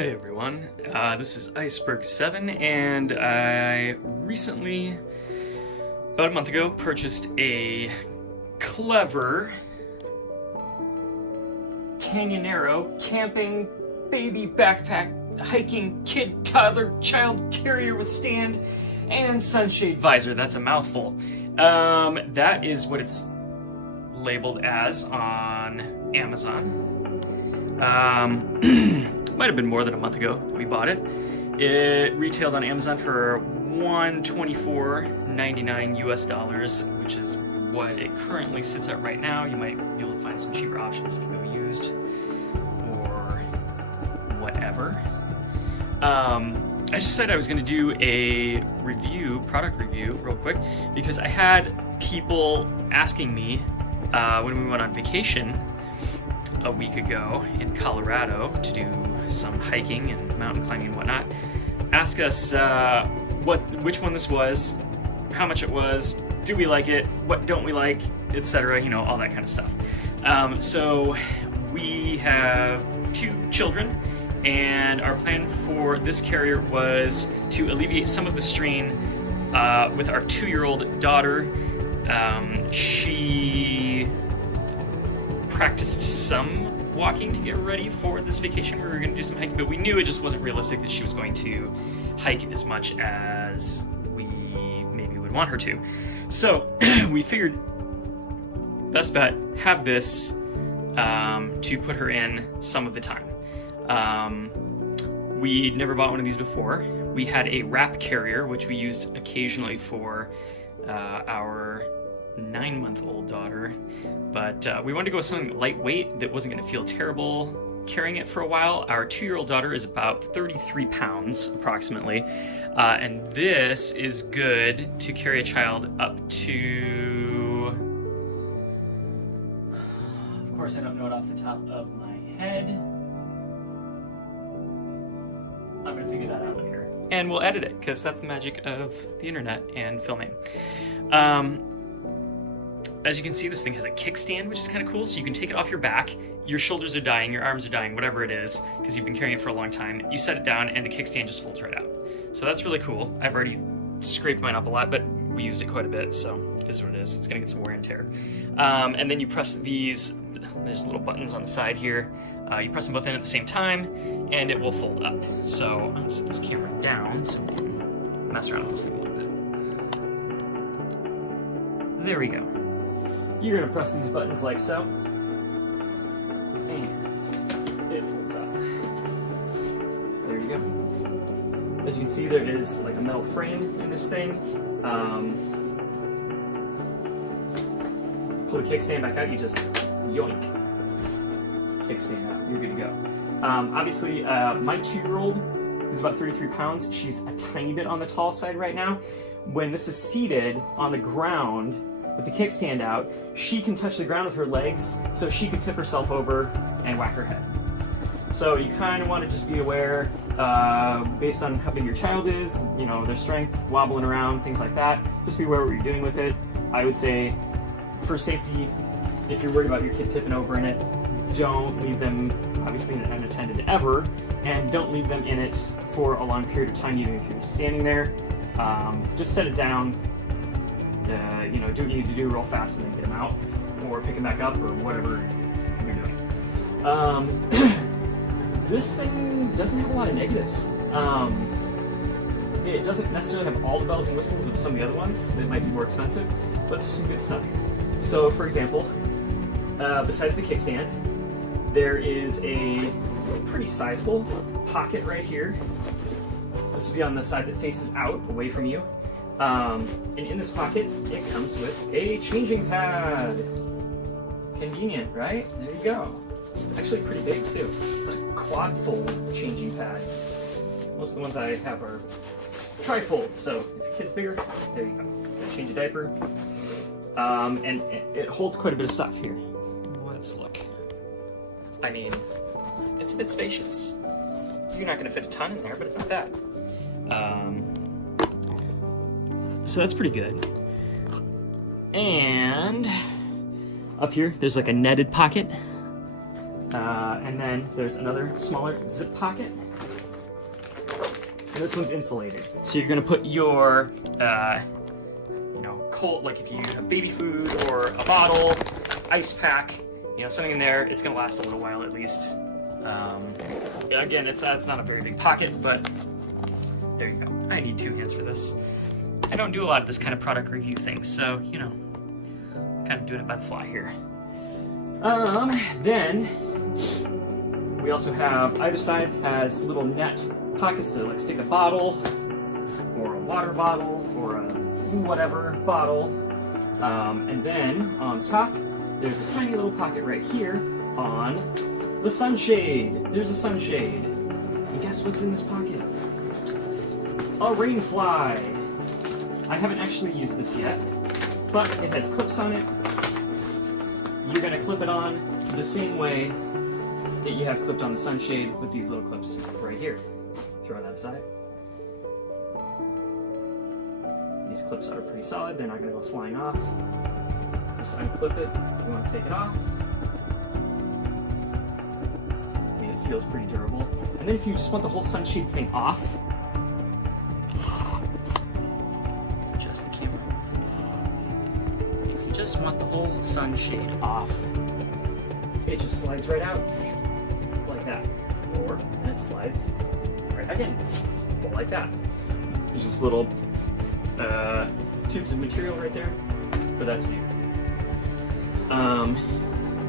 Hey everyone, this is Iceberg7, and I recently, about a month ago, purchased a Clevr Canyonero camping baby backpack hiking kid toddler child carrier with stand and sunshade visor. That's a mouthful. That is what it's labeled as on Amazon. Might have been more than a month ago that we bought it. It retailed on Amazon for $124.99 US, which is what it currently sits at right now. You might be able to find some cheaper options if you go used or whatever. I just said I was going to do a product review real quick, because I had people asking me when we went on vacation a week ago in Colorado to do some hiking and mountain climbing and whatnot, ask us which one this was, how much it was, do we like it, what don't we like, etc., all that kind of stuff. So we have 2 children, and our plan for this carrier was to alleviate some of the strain with our 2-year-old daughter. She practiced some walking to get ready for this vacation. We were going to do some hiking, but we knew it just wasn't realistic that she was going to hike as much as we maybe would want her to. So we figured best bet, have this to put her in some of the time. We'd never bought one of these before. We had a wrap carrier, which we used occasionally for our 9-month-old daughter, but we wanted to go with something lightweight that wasn't going to feel terrible carrying it for a while. Our 2-year-old daughter is about 33 pounds approximately, and this is good to carry a child up to, of course I don't know it off the top of my head. I'm going to figure that out later, and we'll edit it, because that's the magic of the internet and filming. As you can see, this thing has a kickstand, which is kind of cool, so you can take it off your back. Your shoulders are dying, your arms are dying, whatever it is, because you've been carrying it for a long time. You set it down, and the kickstand just folds right out. So that's really cool. I've already scraped mine up a lot, but we used it quite a bit, so it is what it is. It's going to get some wear and tear. And then you press these, there's little buttons on the side here. You press them both in at the same time, and it will fold up. So I'm going to set this camera down so we can mess around with this thing a little bit. There we go. You're going to press these buttons like so, and it folds up. There you go. As you can see, there is like a metal frame in this thing. Pull the kickstand back out, you just yoink. Kickstand out, you're good to go. Obviously, my 2-year-old, who's about 33 pounds, she's a tiny bit on the tall side right now. When this is seated on the ground, with the kickstand out, she can touch the ground with her legs, so she could tip herself over and whack her head. So you kind of want to just be aware, based on how big your child is, their strength, wobbling around, things like that. Just be aware what you're doing with it. I would say, for safety, if you're worried about your kid tipping over in it, don't leave them, obviously, unattended ever, and don't leave them in it for a long period of time, even if you're standing there. Just set it down. Do what you need to do real fast and then get them out, or pick them back up, or whatever you're doing. This thing doesn't have a lot of negatives. It doesn't necessarily have all the bells and whistles of some of the other ones that might be more expensive, but there's some good stuff here. So, for example, besides the kickstand, there is a pretty sizable pocket right here. This would be on the side that faces out, away from you. And in this pocket, it comes with a changing pad. Convenient, right? There you go. It's actually pretty big too. It's a quad fold changing pad. Most of the ones I have are tri-fold, so if your kid's bigger, there you go. Change a diaper. And it holds quite a bit of stuff here. Let's look. I mean, it's a bit spacious. You're not going to fit a ton in there, but it's not bad. So that's pretty good. And up here, there's like a netted pocket And then there's another smaller zip pocket. And this one's insulated. So you're gonna put your, cold, like if you have baby food or a bottle, ice pack, something in there, it's gonna last a little while at least. Again, it's not a very big pocket, but there you go. I need 2 hands for this. I don't do a lot of this kind of product review thing, so, kind of doing it by the fly here. Then we also have, either side has little net pockets to like stick a bottle or a water bottle or a whatever bottle. And then on top, there's a tiny little pocket right here on the sunshade. There's a sunshade. And guess what's in this pocket? A rain fly. I haven't actually used this yet, but it has clips on it. You're gonna clip it on the same way that you have clipped on the sunshade with these little clips right here. Throw that aside. These clips are pretty solid, they're not gonna go flying off. Just unclip it if you want to take it off. I mean, it feels pretty durable. And then if you just want the whole sunshade thing off, let's adjust the camera. If you just want the whole sunshade off, it just slides right out like that. Or it slides right back in, like that. There's just little tubes of material right there for that to do.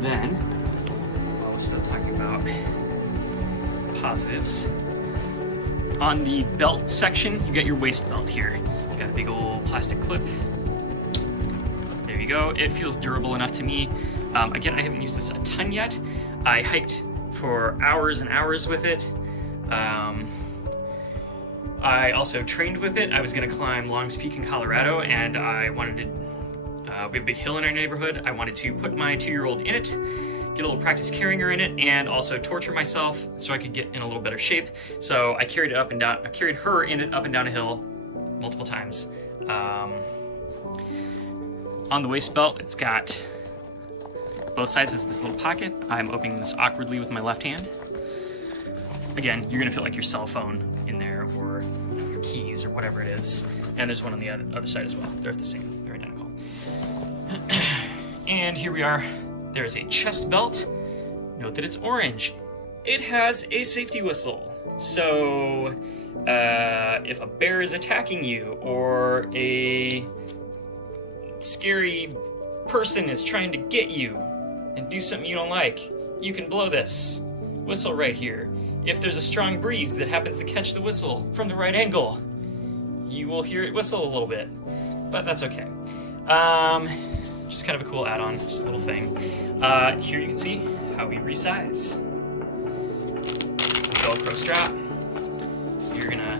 Then, while we're still talking about positives, on the belt section, you got your waist belt here. You got a big old plastic clip. There you go. It feels durable enough to me. Again, I haven't used this a ton yet. I hiked for hours and hours with it. I also trained with it. I was gonna climb Long's Peak in Colorado, and I wanted to, we have a big hill in our neighborhood. I wanted to put my 2-year-old in it, get a little practice carrying her in it, and also torture myself so I could get in a little better shape. So I carried it up and down, I carried her in it up and down a hill multiple times. On the waist belt, it's got both sides has this little pocket. I'm opening this awkwardly with my left hand. Again, you're gonna feel like your cell phone in there or your keys or whatever it is. And there's one on the other side as well. They're the same, they're identical. And here we are. There is a chest belt. Note that it's orange. It has a safety whistle. So if a bear is attacking you or a scary person is trying to get you and do something you don't like, you can blow this whistle right here. If there's a strong breeze that happens to catch the whistle from the right angle, you will hear it whistle a little bit, but that's okay. Just kind of a cool add-on, just a little thing. Here you can see how we resize. The Velcro strap. You're gonna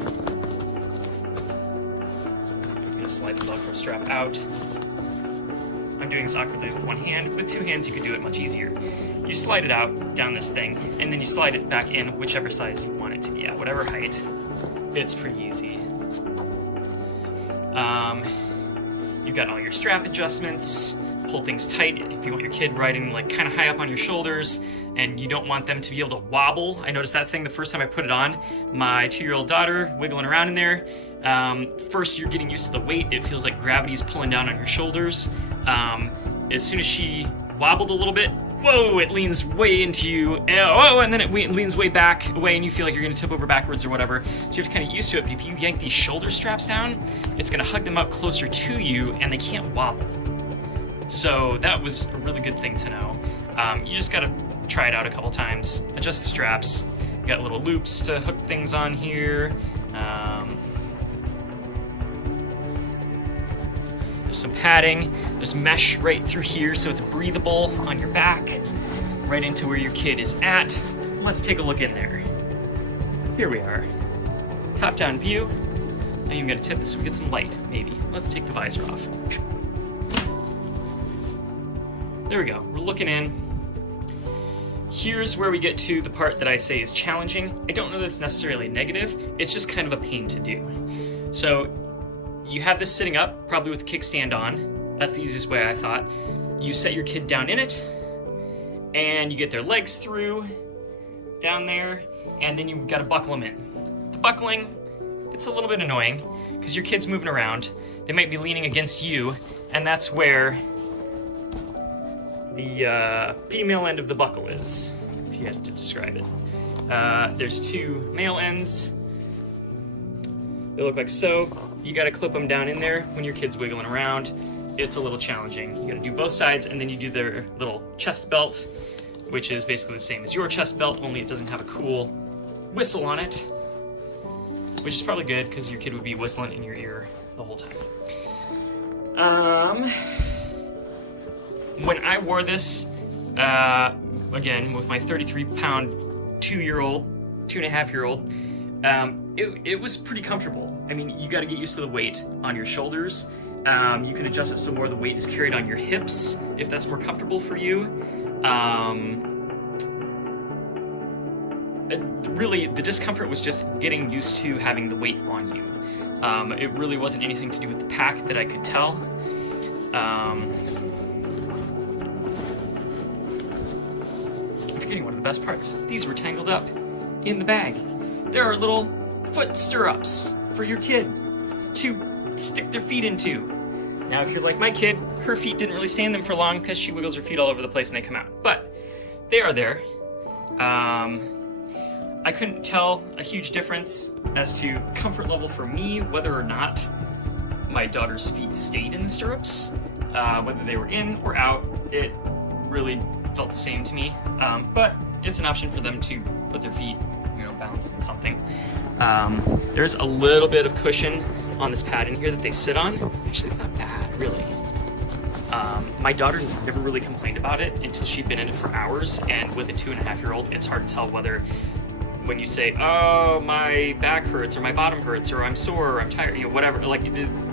slide the Velcro strap out. I'm doing this awkwardly with one hand. With 2 hands, you could do it much easier. You slide it out down this thing, and then you slide it back in whichever size you want it to be at, whatever height. It's pretty easy. You've got all your strap adjustments. Pull things tight if you want your kid riding like kind of high up on your shoulders and you don't want them to be able to wobble. I noticed that thing the first time I put it on. My 2-year-old daughter wiggling around in there. First, you're getting used to the weight. It feels like gravity's pulling down on your shoulders. As soon as she wobbled a little bit, whoa, it leans way into you. Oh, and then it leans way back away and you feel like you're gonna tip over backwards or whatever. So you have to kind of used to it. But if you yank these shoulder straps down, it's gonna hug them up closer to you and they can't wobble. So that was a really good thing to know. You just gotta try it out a couple times. Adjust the straps. You got little loops to hook things on here. There's some padding. There's mesh right through here so it's breathable on your back, right into where your kid is at. Let's take a look in there. Here we are. Top-down view. I'm even gonna tip it so we get some light, maybe. Let's take the visor off. There we go, we're looking in. Here's where we get to the part that I say is challenging. I don't know that it's necessarily negative, it's just kind of a pain to do. So you have this sitting up, probably with the kickstand on. That's the easiest way I thought. You set your kid down in it, and you get their legs through down there, and then you gotta buckle them in. The buckling, it's a little bit annoying because your kid's moving around. They might be leaning against you, and that's where the female end of the buckle is, if you had to describe it. There's two male ends. They look like so. You gotta clip them down in there when your kid's wiggling around. It's a little challenging. You gotta do both sides, and then you do their little chest belt, which is basically the same as your chest belt, only it doesn't have a cool whistle on it, which is probably good because your kid would be whistling in your ear the whole time. When I wore this, again, with my 33-pound 2.5-year-old, it was pretty comfortable. I mean, you got to get used to the weight on your shoulders. You can adjust it so more the weight is carried on your hips if that's more comfortable for you. Really, the discomfort was just getting used to having the weight on you. It really wasn't anything to do with the pack that I could tell. I'm forgetting one of the best parts. These were tangled up in the bag. There are little foot stirrups for your kid to stick their feet into. Now, if you're like my kid, her feet didn't really stay in them for long because she wiggles her feet all over the place and they come out. But they are there. I couldn't tell a huge difference as to comfort level for me, whether or not my daughter's feet stayed in the stirrups, whether they were in or out. It really felt the same to me, but it's an option for them to put their feet, balanced in something. There's a little bit of cushion on this pad in here that they sit on. Actually, it's not bad, really. My daughter never really complained about it until she'd been in it for hours, and with a 2.5-year-old, it's hard to tell whether when you say, oh, my back hurts, or my bottom hurts, or I'm sore, or I'm tired, whatever, like,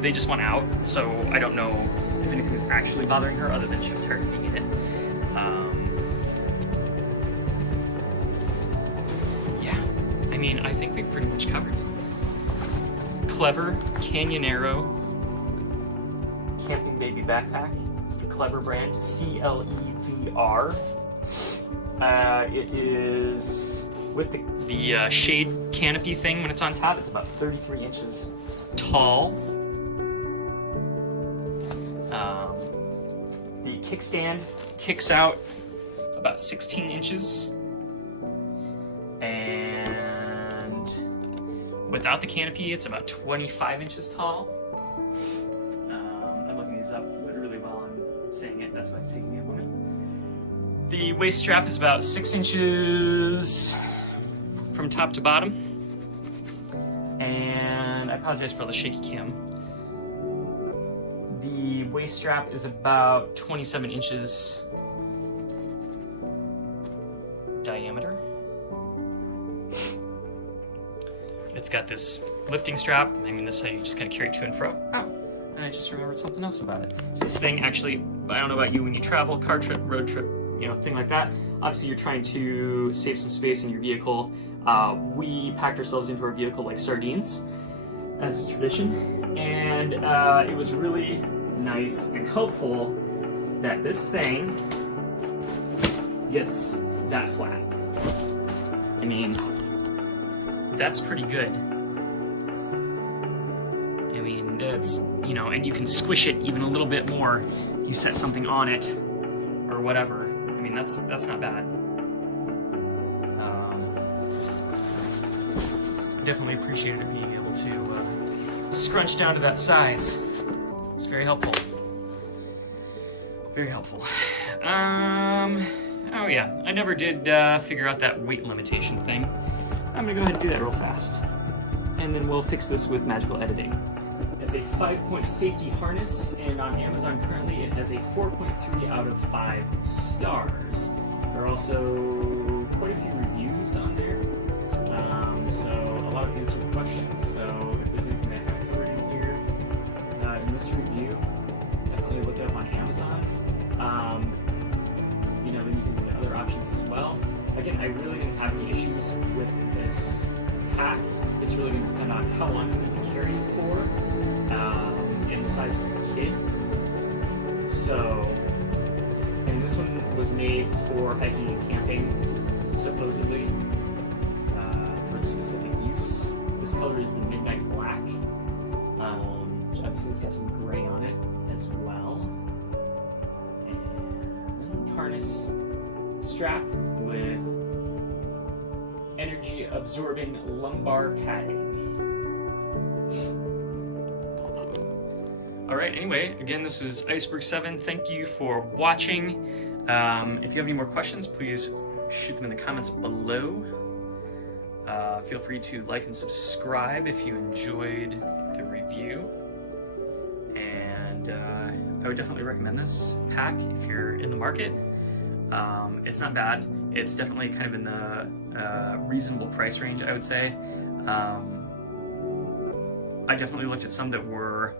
they just want out, so I don't know if anything is actually bothering her other than she was tired of being in it. I think we pretty much covered it. Clevr Canyonero Camping Baby Backpack, the Clevr brand, Clevr. It is with the shade canopy thing when it's on top. It's about 33 inches tall. The kickstand kicks out about 16 inches. And without the canopy, it's about 25 inches tall. I'm looking these up literally while I'm saying it. That's why it's taking me a moment. The waist strap is about 6 inches from top to bottom. And I apologize for all the shaky cam. The waist strap is about 27 inches diameter. It's got this lifting strap. This is how you just kind of carry it to and fro. Oh, and I just remembered something else about it. So this thing actually, I don't know about you, when you travel, car trip, road trip, thing like that, obviously you're trying to save some space in your vehicle. We packed ourselves into our vehicle like sardines, as is tradition. And it was really nice and helpful that this thing gets that flat. That's pretty good. That's, and you can squish it even a little bit more. You set something on it or whatever. That's not bad. Definitely appreciated it being able to scrunch down to that size. It's very helpful. Very helpful. Oh yeah, I never did figure out that weight limitation thing. I'm gonna go ahead and do that real fast. And then we'll fix this with magical editing. It's a 5-point safety harness, and on Amazon currently it has a 4.3 out of 5 stars. There are also quite a few reviews on there. So a lot of answered questions. So if there's anything that I haven't covered in here, in this review, definitely look it up on Amazon. Then you can look at other options as well. Again, I really didn't have any issues with this pack. It's really going to depend on how long you need to carry it for, and the size of your kid. So, and this one was made for hiking and camping, supposedly, for specific use. This color is the Midnight Black. Which obviously it's got some gray on it as well. And harness strap with energy absorbing lumbar padding. Alright, anyway, again, this was Iceberg 7. Thank you for watching. If you have any more questions, please shoot them in the comments below. Feel free to like and subscribe if you enjoyed the review. And I would definitely recommend this pack if you're in the market. It's not bad. It's definitely kind of in the reasonable price range, I would say. I definitely looked at some that were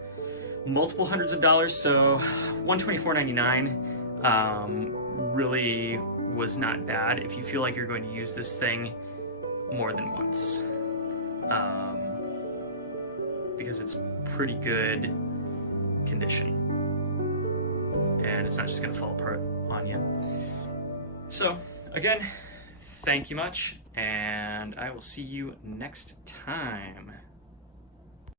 multiple hundreds of dollars, so $124.99 really was not bad if you feel like you're going to use this thing more than once, because it's pretty good condition and it's not just going to fall apart on you. So again, thank you much, and I will see you next time.